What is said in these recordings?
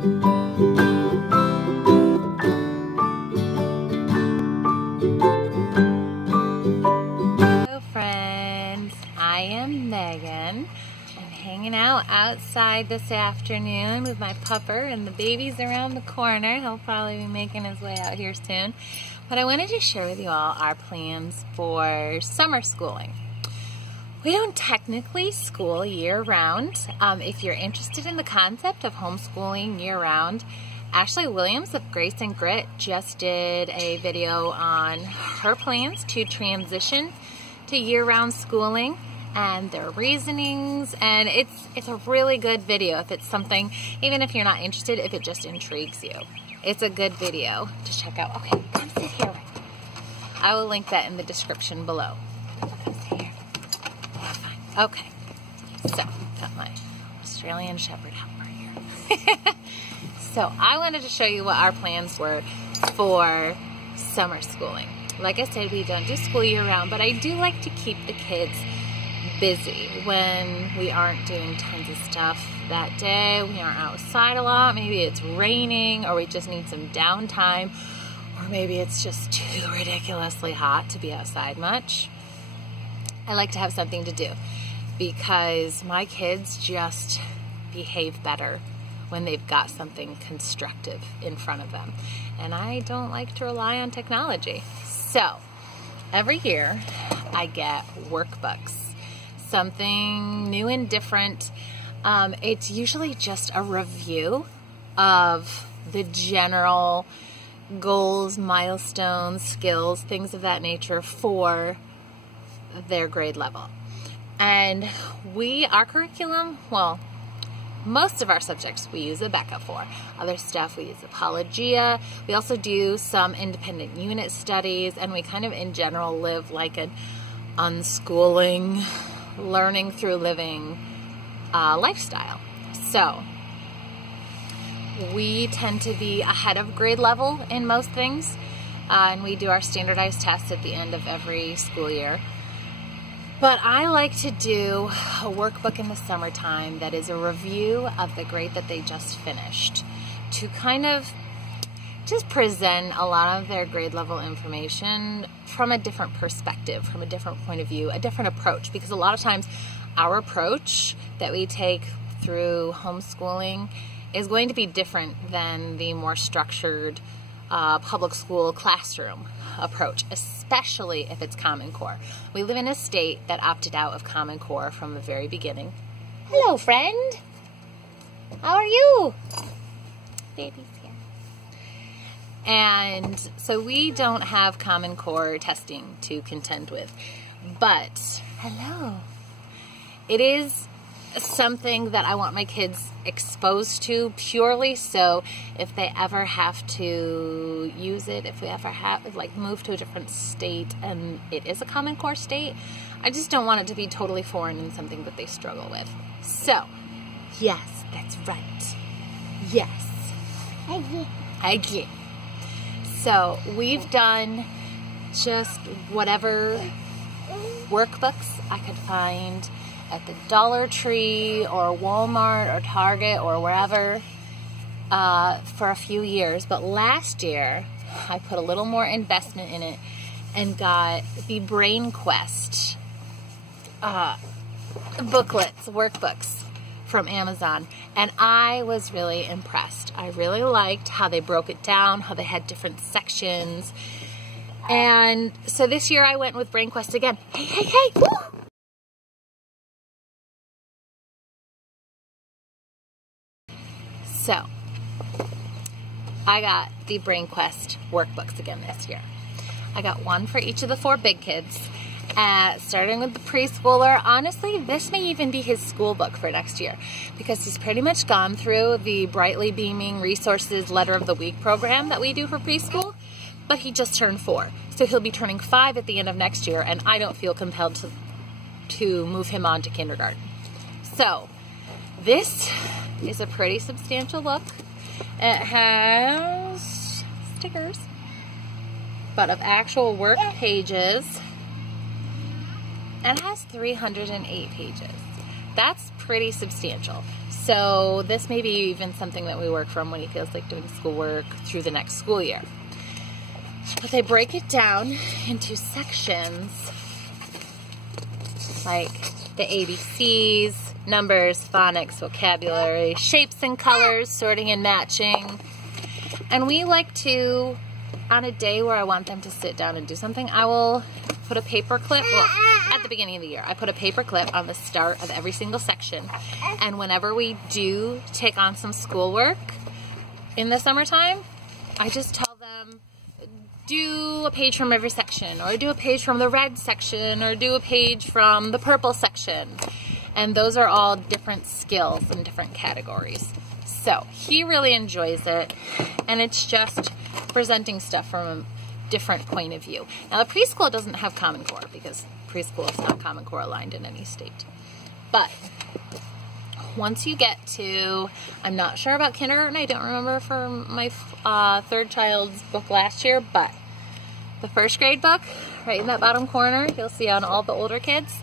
Hello friends, I am Megan. I'm hanging out outside this afternoon with my pupper, and the baby's around the corner. He'll probably be making his way out here soon. But I wanted to share with you all our plans for summer schooling. We don't technically school year-round. If you're interested in the concept of homeschooling year-round, Ashley Williams of Grace and Grit just did a video on her plans to transition to year-round schooling and their reasonings, and it's a really good video if it's something, even if you're not interested, if it just intrigues you. It's a good video to check out. Okay, come sit here. I will link that in the description below. Come sit here. Yeah, fine. Okay, so got my Australian Shepherd helper here. So I wanted to show you what our plans were for summer schooling. Like I said, we don't do school year-round, but I do like to keep the kids busy when we aren't doing tons of stuff that day. We aren't outside a lot. Maybe it's raining, or we just need some downtime, or maybe it's just too ridiculously hot to be outside much. I like to have something to do because my kids just behave better when they've got something constructive in front of them. And I don't like to rely on technology. So every year I get workbooks, something new and different. It's usually just a review of the general goals, milestones, skills, things of that nature for their grade level. And our curriculum, well, most of our subjects we use Abeka for. Other stuff we use Apologia. We also do some independent unit studies, and we kind of in general live like an unschooling, learning through living lifestyle. So we tend to be ahead of grade level in most things, and we do our standardized tests at the end of every school year. But I like to do a workbook in the summertime that is a review of the grade that they just finished, to kind of just present a lot of their grade level information from a different perspective, from a different point of view, a different approach. Because a lot of times our approach that we take through homeschooling is going to be different than the more structured public school classroom approach, especially if it's Common Core. We live in a state that opted out of Common Core from the very beginning. Hello, friend. How are you? Baby's here. And so we don't have Common Core testing to contend with. But, hello. It is something that I want my kids exposed to purely so if they ever have to use it, if we ever have move to a different state and it is a Common Core state, I just don't want it to be totally foreign and something that they struggle with. So, yes, that's right. Yes. I get. So, we've done just whatever workbooks I could find at the Dollar Tree or Walmart or Target or wherever for a few years. But last year, I put a little more investment in it and got the Brain Quest booklets, workbooks from Amazon. And I was really impressed. I really liked how they broke it down, how they had different sections. And so this year I went with Brain Quest again. Hey, hey, hey! Woo! So, I got the Brain Quest workbooks again this year. I got one for each of the 4 big kids, starting with the preschooler. Honestly, this may even be his school book for next year, because he's pretty much gone through the Brightly Beaming Resources Letter of the Week program that we do for preschool, but he just turned 4. So he'll be turning 5 at the end of next year, and I don't feel compelled to move him on to kindergarten. So, this is a pretty substantial book. It has stickers, but of actual work pages, it has 308 pages. That's pretty substantial. So this may be even something that we work from when he feels like doing schoolwork through the next school year. But they break it down into sections like the ABCs, numbers, phonics, vocabulary, shapes and colors, sorting and matching. And we like to, on a day where I want them to sit down and do something, I will put a paper clip, well, at the beginning of the year, I put a paper clip on the start of every single section. And whenever we do take on some schoolwork in the summertime, I just tell them, do a page from every section, or do a page from the red section, or do a page from the purple section. And those are all different skills and different categories. So he really enjoys it, and it's just presenting stuff from a different point of view. Now the preschool doesn't have Common Core because preschool is not Common Core aligned in any state. But once you get to, I'm not sure about kindergarten, I don't remember for my third child's book last year, but the first grade book, right in that bottom corner, you'll see on all the older kids,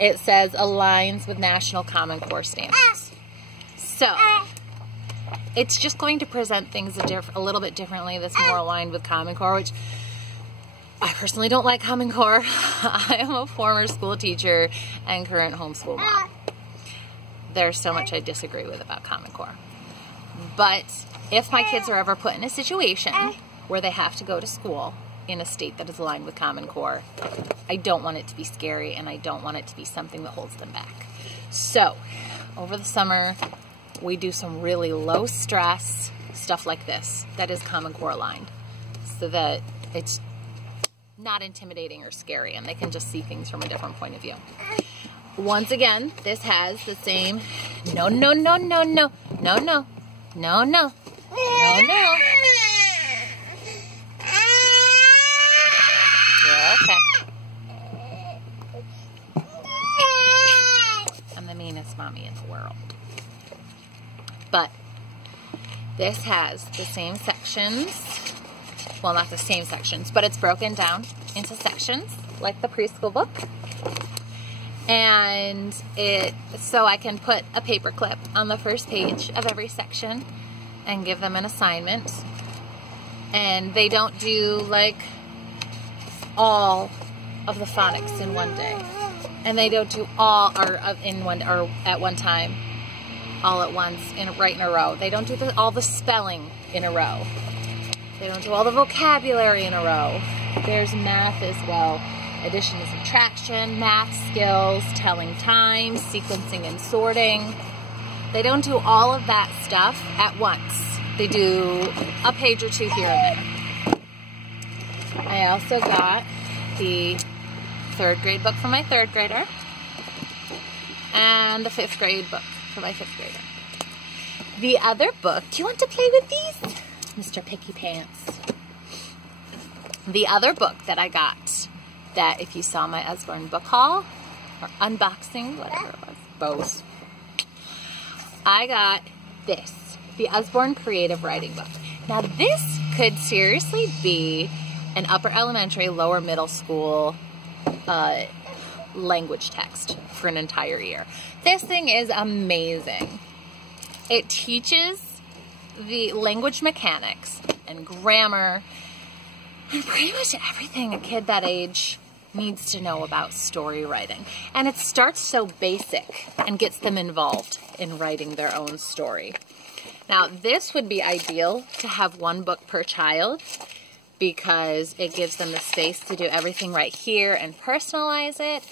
it says aligns with National Common Core standards. So it's just going to present things a little bit differently that's more aligned with Common Core, which I personally don't like Common Core. I am a former school teacher and current homeschool mom. There's so much I disagree with about Common Core. But if my kids are ever put in a situation where they have to go to school in a state that is aligned with Common Core, I don't want it to be scary, and I don't want it to be something that holds them back. So over the summer, we do some really low stress stuff like this that is Common Core aligned, so that it's not intimidating or scary and they can just see things from a different point of view. Once again, this has the same no, no, no, no, no, no, no, no, no, no, no. You're okay. I'm the meanest mommy in the world. But this has the same sections, well, not the same sections, but it's broken down into sections like the preschool book. And so I can put a paper clip on the first page of every section and give them an assignment. And they don't do like all of the phonics in one day. And they don't do all at one time, all at once, right in a row. They don't do all the spelling in a row. They don't do all the vocabulary in a row. There's math as well. Addition and subtraction, math skills, telling time, sequencing and sorting. They don't do all of that stuff at once. They do a page or two here and there. I also got the third grade book for my third grader and the fifth grade book for my fifth grader. The other book, do you want to play with these? Mr. Picky Pants. The other book that I got, that if you saw my Usborne book haul, or unboxing, whatever it was, both, I got this, the Usborne Creative Writing Book. Now this could seriously be an upper elementary, lower middle school language text for an entire year. This thing is amazing. It teaches the language mechanics and grammar and pretty much everything a kid that age needs to know about story writing. And it starts so basic and gets them involved in writing their own story. Now, this would be ideal to have one book per child because it gives them the space to do everything right here and personalize it.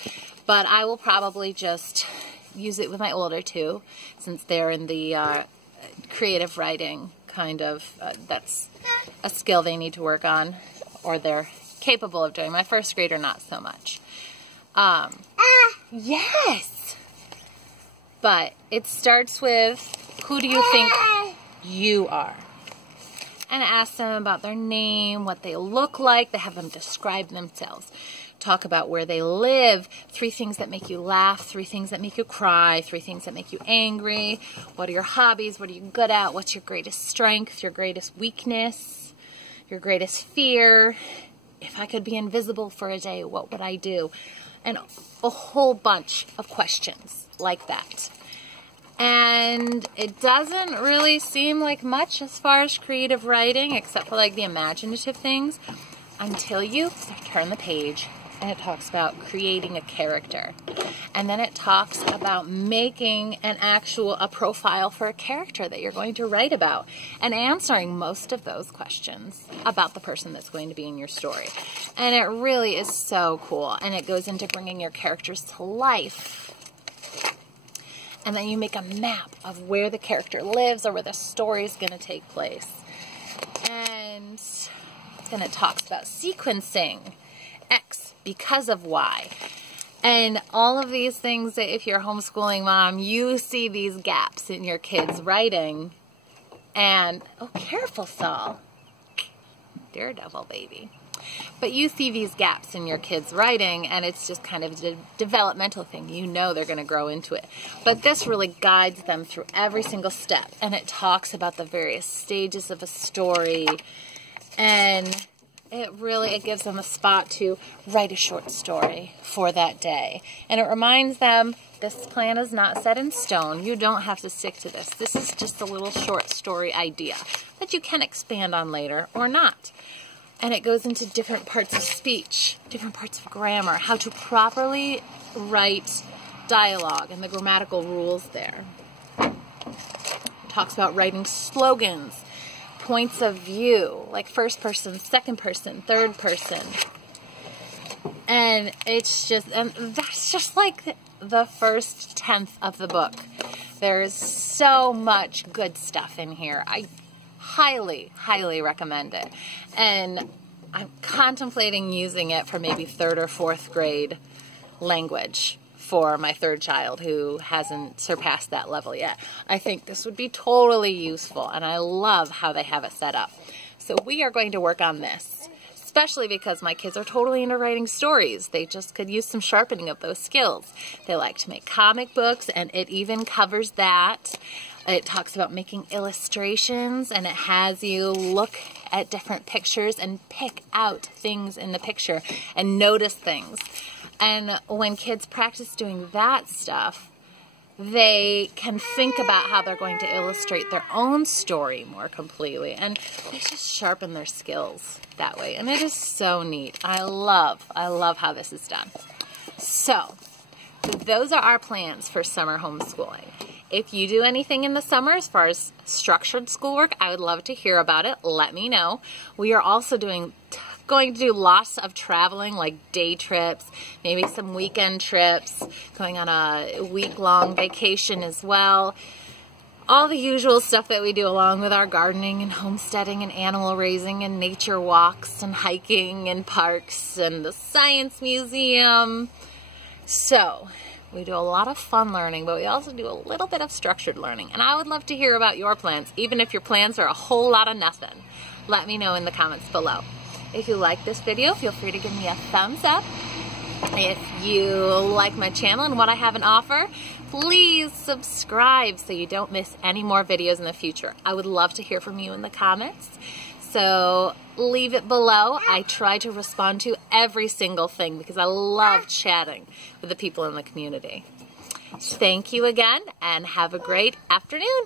But I will probably just use it with my older two since they're in the creative writing kind of, that's a skill they need to work on, or they're capable of doing. My first grader, not so much. Yes! But it starts with, who do you think you are? And ask them about their name, what they look like. They have them describe themselves. Talk about where they live, 3 things that make you laugh, 3 things that make you cry, 3 things that make you angry. What are your hobbies? What are you good at? What's your greatest strength, your greatest weakness, your greatest fear? If I could be invisible for a day, what would I do? And a whole bunch of questions like that. And it doesn't really seem like much as far as creative writing, except for like the imaginative things, until you turn the page and it talks about creating a character. And then it talks about making a profile for a character that you're going to write about and answering most of those questions about the person that's going to be in your story. And it really is so cool. And it goes into bringing your characters to life. And then you make a map of where the character lives or where the story is going to take place. And then it talks about sequencing X because of Y. And all of these things that if you're a homeschooling mom, you see these gaps in your kids' writing. And, oh, careful, Saul. Daredevil, baby. But you see these gaps in your kids' writing, and it's just kind of a developmental thing. You know they're going to grow into it. But this really guides them through every single step. And it talks about the various stages of a story. And it gives them a spot to write a short story for that day. And it reminds them, this plan is not set in stone. You don't have to stick to this. This is just a little short story idea that you can expand on later or not. And it goes into different parts of speech, different parts of grammar, how to properly write dialogue and the grammatical rules there. It talks about writing slogans, points of view, like first person, second person, third person. And it's just, and that's just like the first 10th of the book. There's so much good stuff in here. I highly, highly recommend it. And I'm contemplating using it for maybe 3rd or 4th grade language for my 3rd child who hasn't surpassed that level yet. I think this would be totally useful, and I love how they have it set up. So we are going to work on this, especially because my kids are totally into writing stories. They just could use some sharpening of those skills. They like to make comic books, and it even covers that. It talks about making illustrations, and it has you look at different pictures and pick out things in the picture and notice things. And when kids practice doing that stuff, they can think about how they're going to illustrate their own story more completely. And they just sharpen their skills that way. And it is so neat. I love how this is done. So those are our plans for summer homeschooling. If you do anything in the summer as far as structured schoolwork, I would love to hear about it. Let me know. We are also going to do lots of traveling, like day trips, maybe some weekend trips, going on a week-long vacation as well. All the usual stuff that we do along with our gardening and homesteading and animal raising and nature walks and hiking and parks and the science museum. So we do a lot of fun learning, but we also do a little bit of structured learning. And I would love to hear about your plans, even if your plans are a whole lot of nothing. Let me know in the comments below. If you like this video, feel free to give me a thumbs up. If you like my channel and what I have on offer, please subscribe so you don't miss any more videos in the future. I would love to hear from you in the comments. So leave it below. I try to respond to every single thing because I love chatting with the people in the community. Thank you again and have a great afternoon.